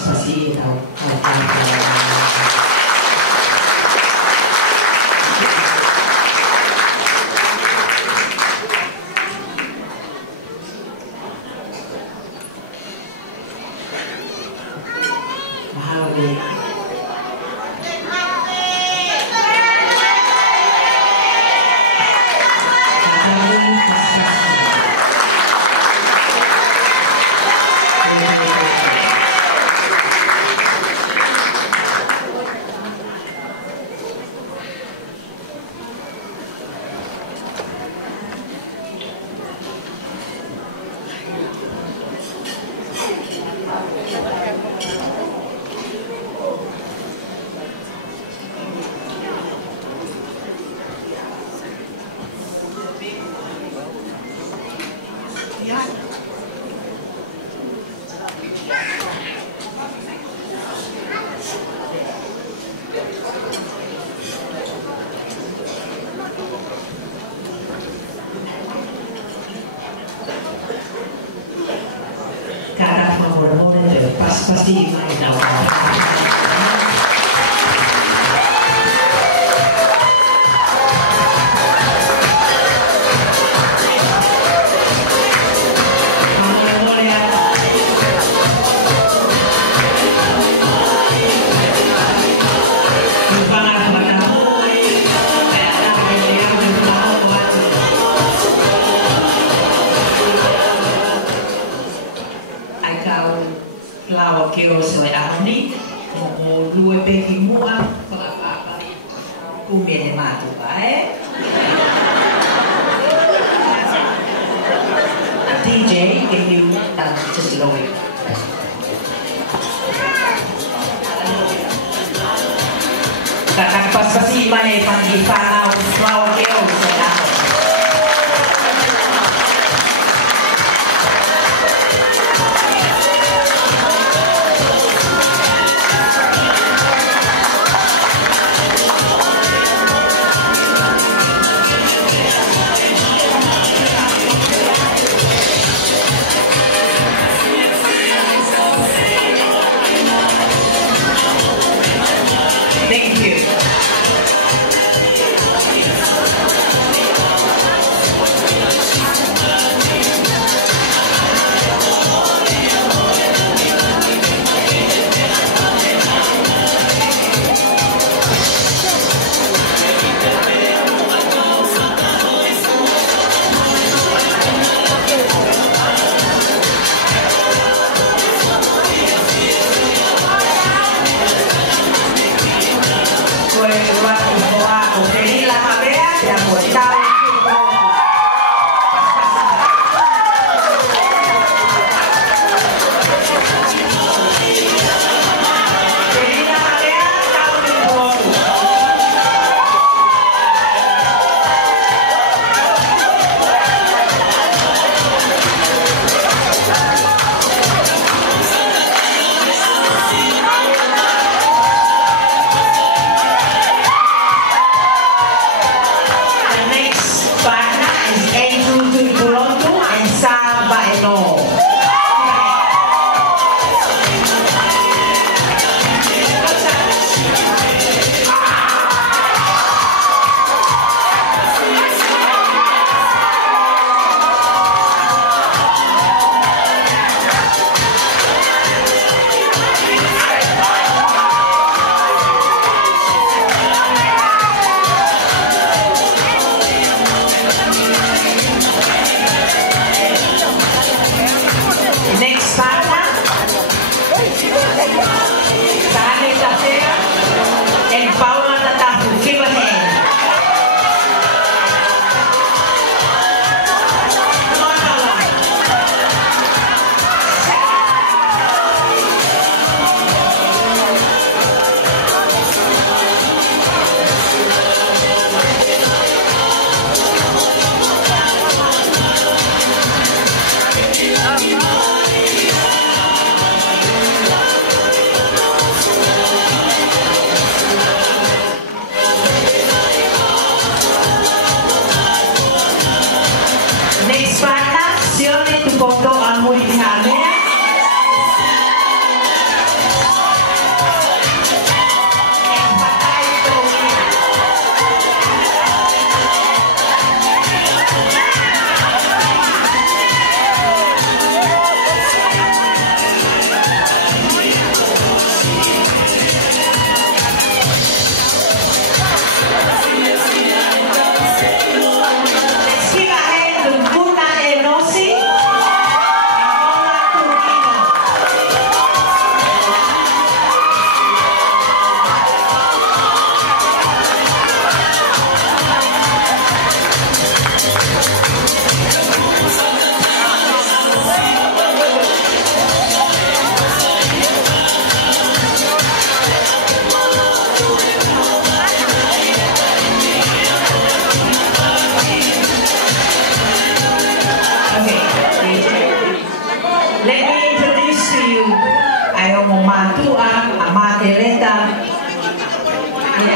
pas-pasin au pas-pasin Flower girls like Arnie, o due becchi mua, come viene matuka, DJ, can you just lower it? Kakak pas-pasin may pag-ipanaw flower girls like Arnie.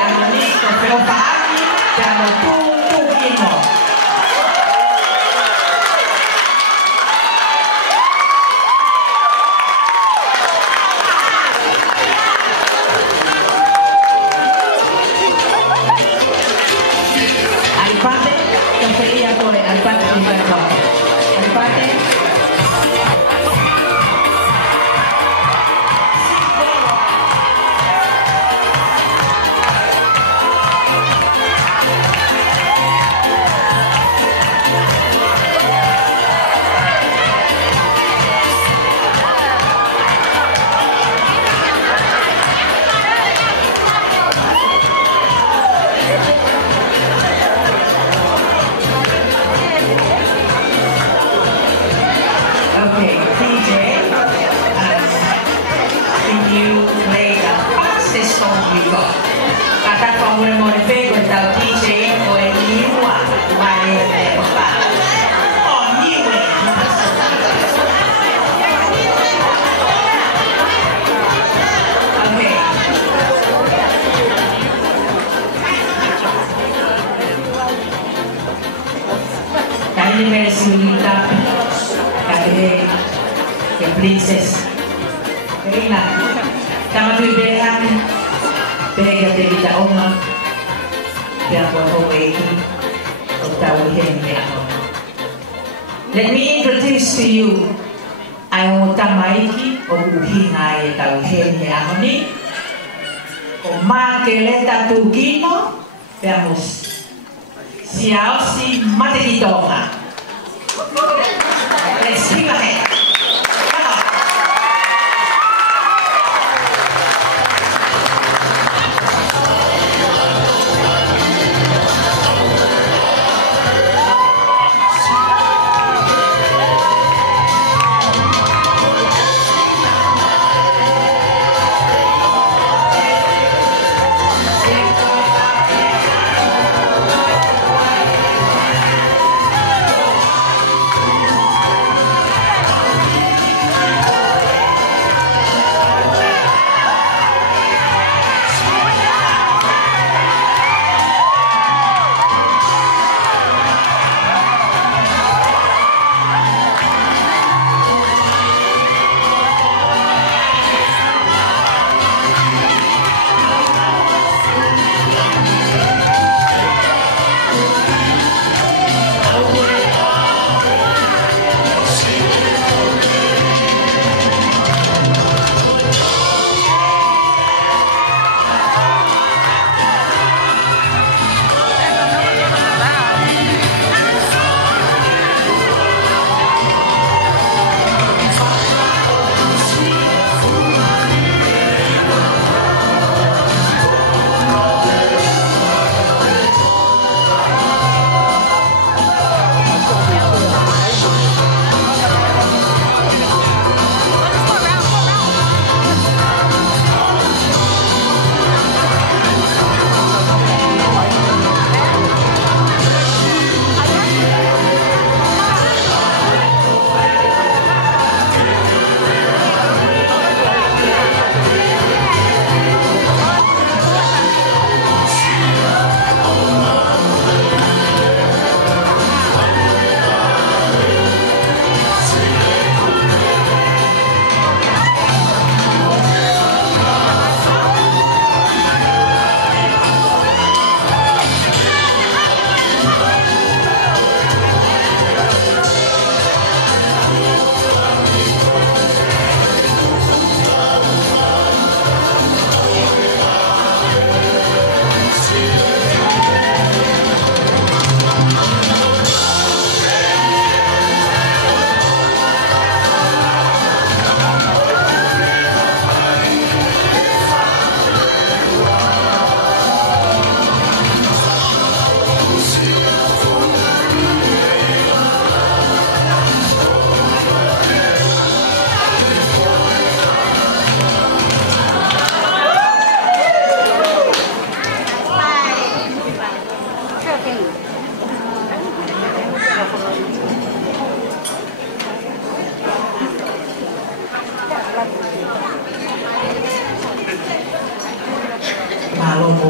Nico, pero Fahmi, siamo tutt'uno. Alpate, yang seria kore, alpate di mana? Alpate. Okay, DJ, can you play the fastest song you got? Kata kamu mau dipegang tau DJ o niwa mari lepa. Oh niwa. Okay. Kali ini versi kita. Que princess. Karina, kama tuibehan, pega de vida oma, pega away, utawihin niya. Let me introduce to you ang utamaiki o uhingay tawihin niya ako ni o makeleta tugino, veamos, siyaw si Matekitonga. Let's sing ahead.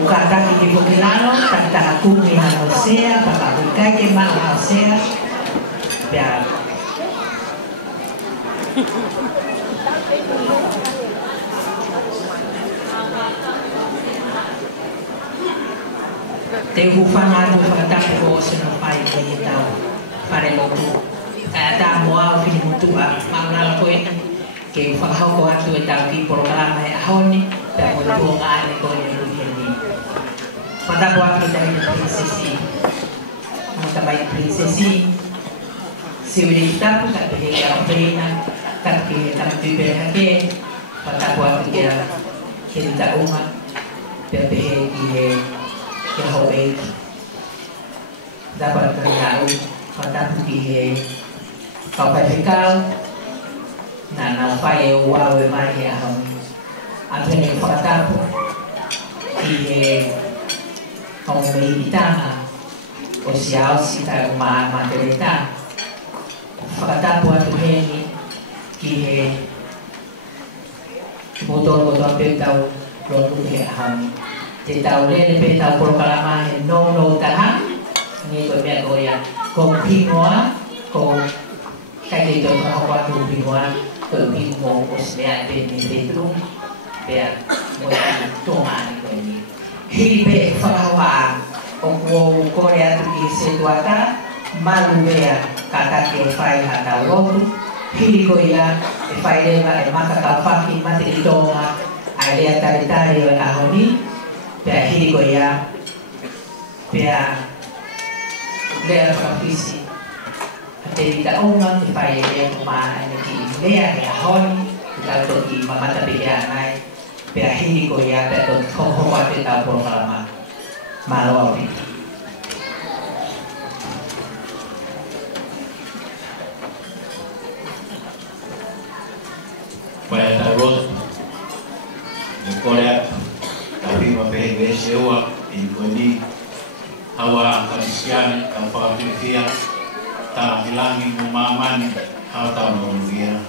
Ukataki ki Pukilano, Taktakumi Hanosea, Pakabukai ke Mahasea, Pia. Te hufanga hufanga ko sino pai ko itaw pare mo ta mo au fini mutua mauna ko ke hufanga ko atu itaw ki programa e ahoni ta mo to ngani ko ni ni pada ko atu dai princesi mo ta bai princesi siwili kita ko ta ke ya pena ta ke ta tibe ke pada ko atu ya kita uma pepe ki cái hậu vệ đã bật tận đạo và ta kỳ hệ còn phải cao là nào phải qua về mai thì hồng anh thấy phải ta kỳ hệ hồng vệ ta mà có xíu xí ta mà cái đấy ta phải ta buat hệ kỳ hệ motor bên tàu rồi cũng hệ hồng thì tàu lên bên tàu programa no tahan như tôi biết rồi à cùng phi hóa cùng cái gì tôi không quan tâm phi hóa từ phi hóa của sẽ bên bên trung bên một trung an rồi khi về phật hòa ông Korea thì situata malubea kata ke fai hata rotu khi coi là fai lên là maka kapal khi mà thìito ai dia tari rồi ahoni Pia hili ko ya pia lea prakisi ate kita ungan ti pai ya kuma ni ki lea ya hon kita to ki mamata bigyan ai pia hili ko ya pia to ko wa ti ta programa malo pi pai ta rot Korea tapi mapehebe sewa ikoni hawa Kristian tanpa fikir tak hilangi umaman atau manusia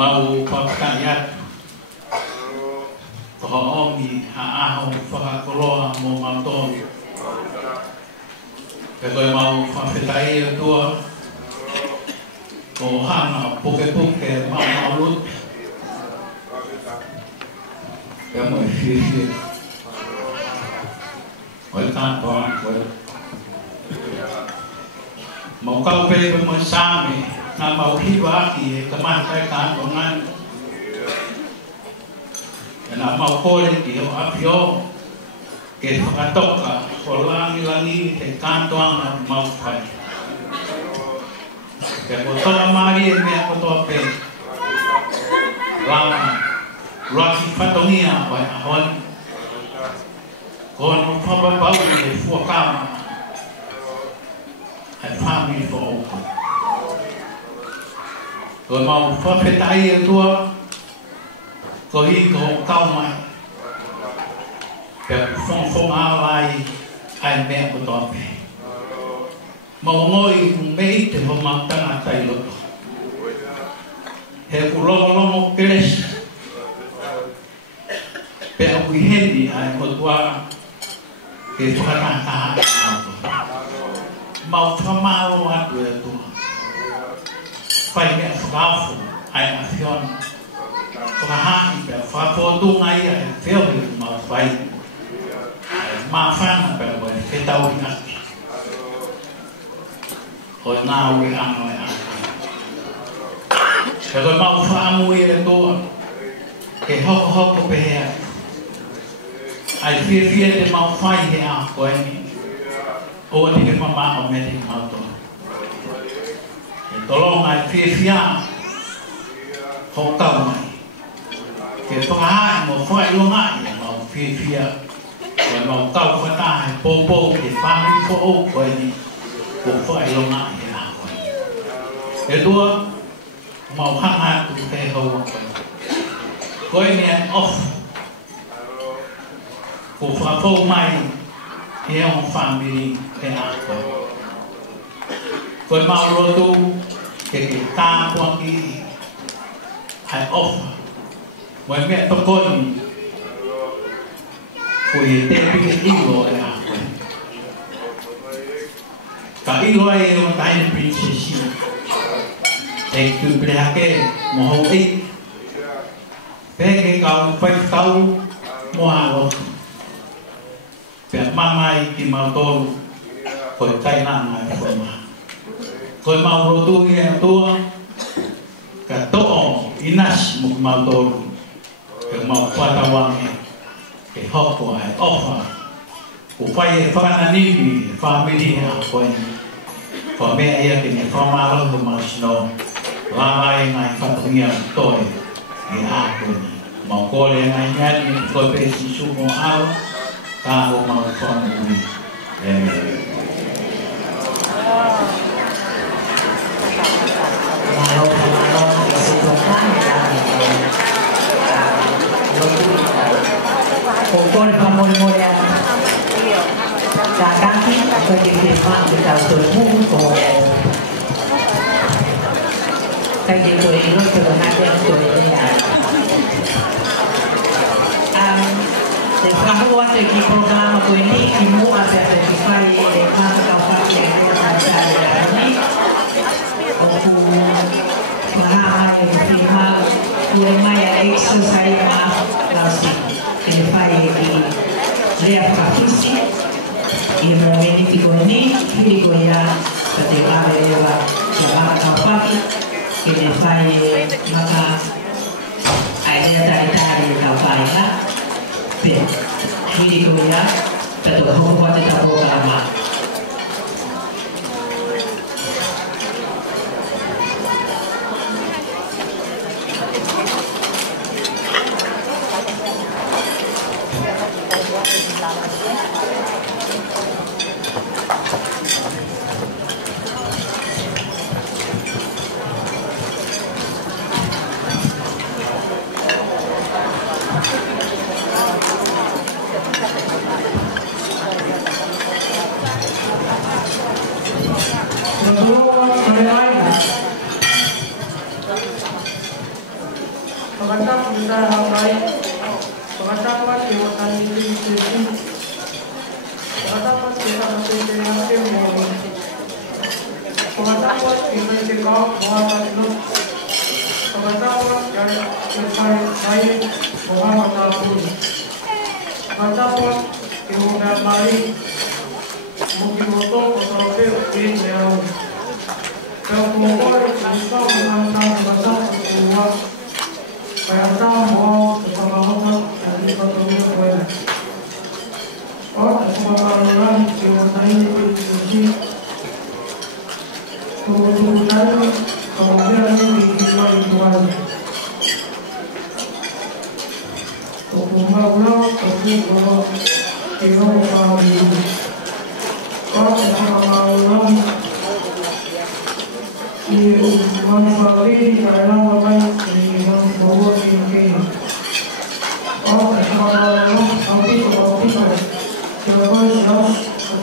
mau pakayat Pahaomi haaho pakakoloa mo maton Kaya mau pakitay doa o hana puke mamarut Kaya mo hihi Welcome mau kau pe masami na mau hiwa ki kamatay ka kongan na mau kole ki o apio ke pakatoka langi te kantoang na mau pai ke botola mari me ko pe lama raki patongia wa hon kon papa pau ni fuakama at family for open. Rồi mau phát cái tay tua ko hi ko kau mai pe phong ai ai me ko to pe mo ngoi me te ho ma tanga tai lo he ku lo keles pe aku hendi ai ko tua ke fana ta mau famaro atu tu fai me fafu ai afion ha pe fa po tu ngai ai feo ma fai ma fana pe bo ke tau ina o na we ano ya pero mau fa mu e to ke ho pe ya ai fie de mau fai he a ko ni o ni ke mama o me ni mau to e tolong ai fie ho tau mai ke to ha mo fai lo ngai mau fie o mau tau fa ta po ke fa mi fo o ko ni ko fai lo ngai ya ko e do mau ha tu te ho ko ni off ko fa po mai e un family e a ko mau ro tu ke ta po ki ai off mo me to ko ni ko e te pi lo e a ka i lo e un tai princess e tu brake mo ho e pe ke ka fai tau mo alo pe mamai ki mau tolu ko tai na mai ko ma ko mau ro tu e tu ka to inas mo mau tolu ke mau pata wang e ho ko ai ofa o fai fa na ni family ha ko ko me ia ke ne fa ma lo ma sno la mai mai fa tinga toi e a ko mau ko le ngai ngai ko pe si su mo ao ta o mau fa ni Malo si tokan Pokon pamol-molan kakaki atau diklimat di kaltur muko kayak gitu itu terhadap yang dunia sekarang waktu di program aku ini ibu ada di file masa kapan yang ada ini aku mahal firma firma yang eksklusif saya langsung ini file di Rea Pakisi i momenti ini dico ya ketika lewat jamaah kapal ini file maka ada dari kapal ya dico ya betul hukum kita program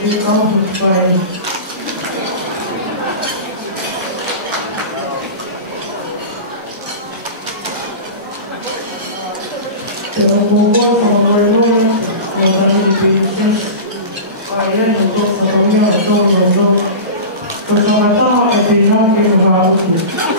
die Kaufenspein. Der Oberbohr von Neulohn, der war die Prinzess, einen und doch von mir und so. Das war ein Tag, der die Name gebracht hat.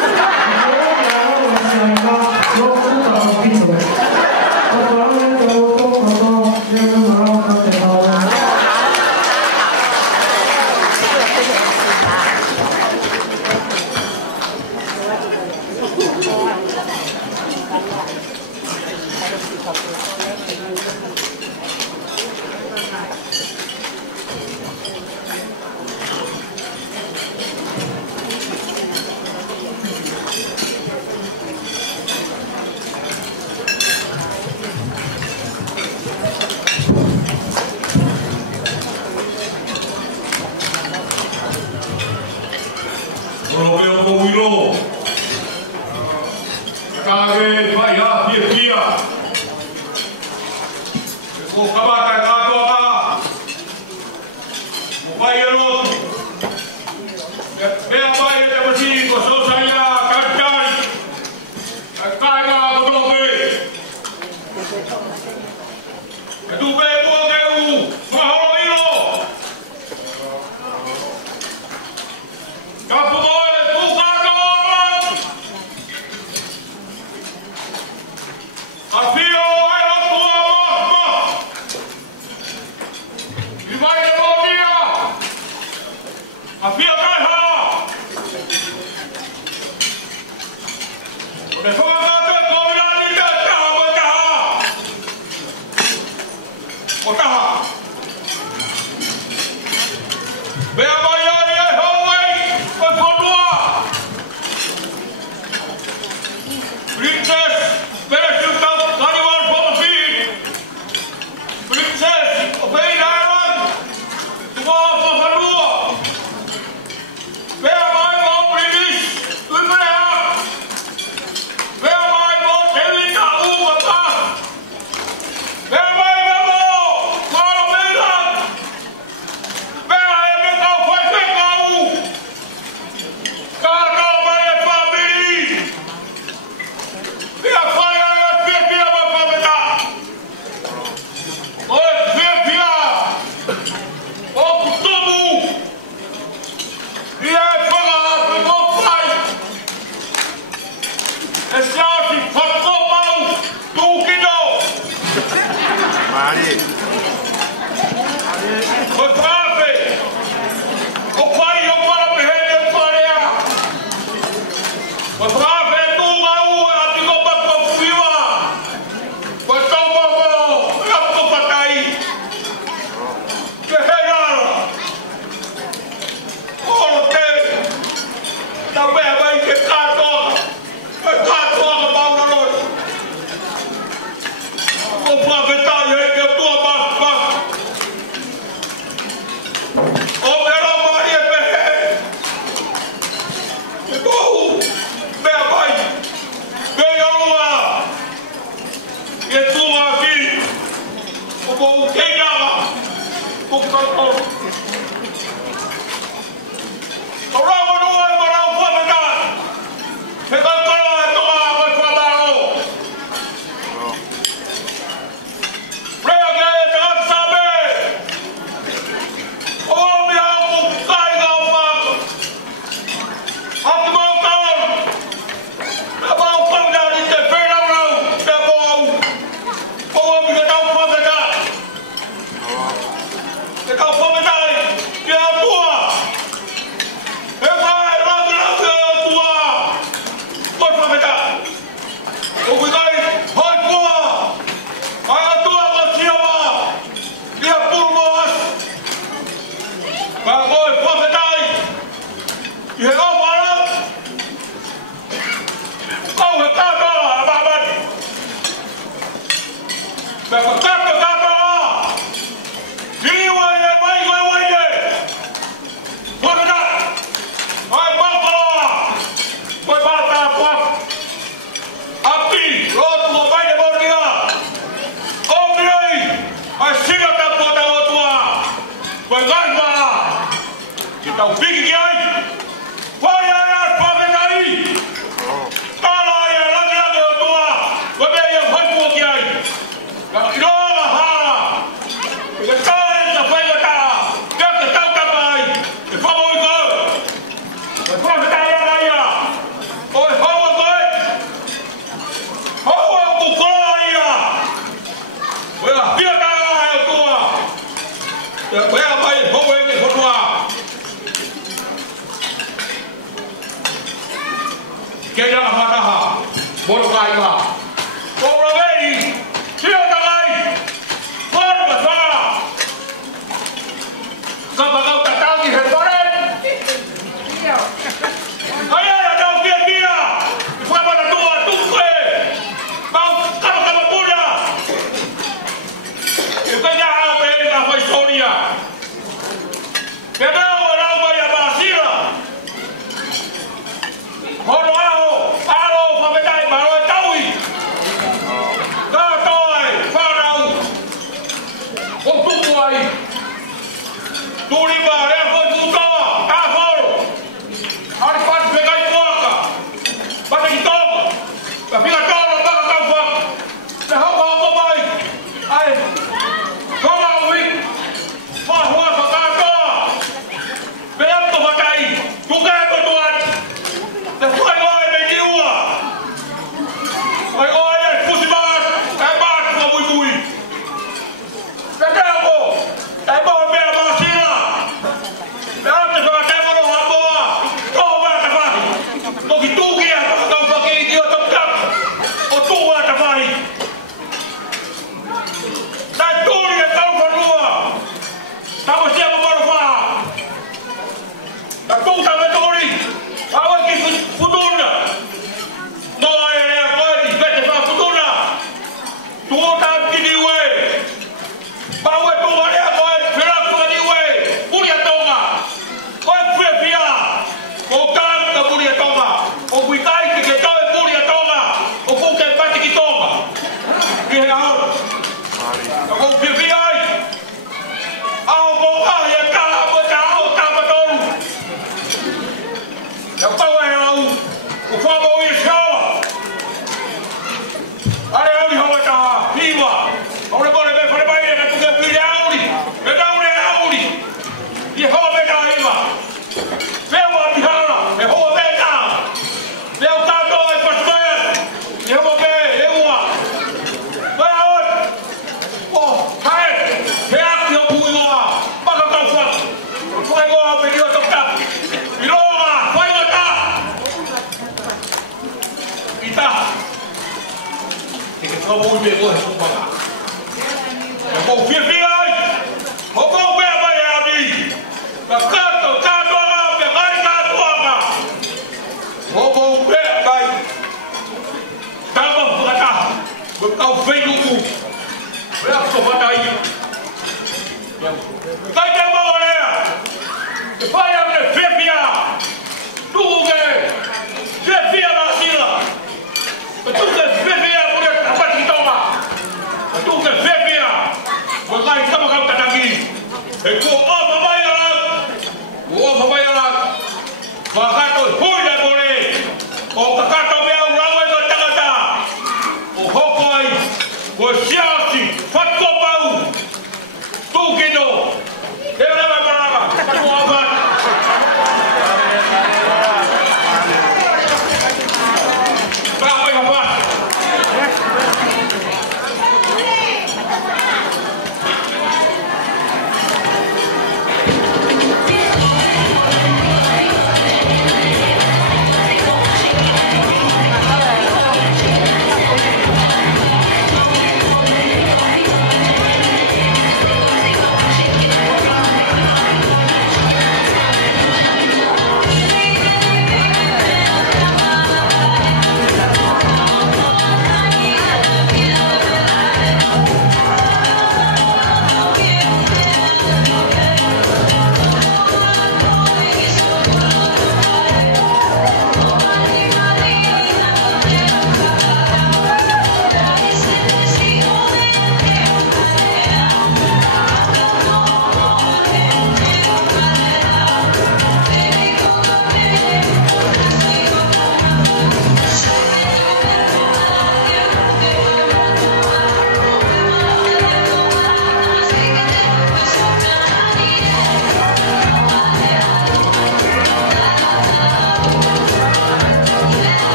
Vai,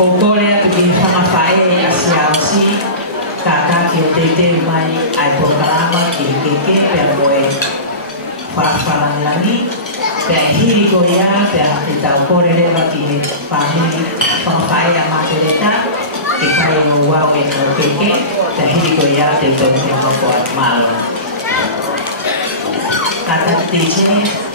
o kore atu ki whamawhae a siausi ka kaki o te mai ai programa ki keke pia koe whawharangirangi pia hiri ko ia pia te tau kore rewa ki he whamawhae a matereta ke kai o wau e no keke pia hiri ko ia te tau ki hoko at malo kata tise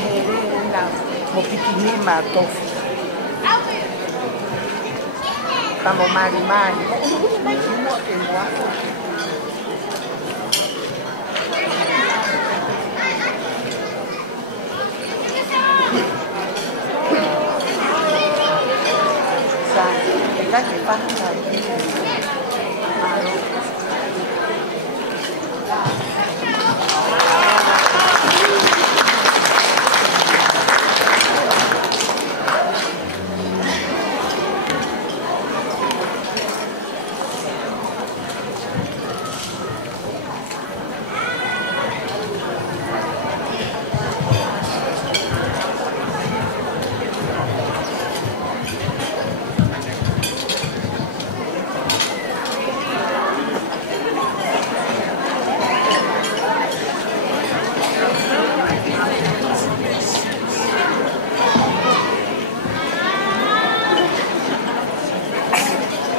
here na mo pikini ma tofu. Kamo mali. Sa, eka que pasa.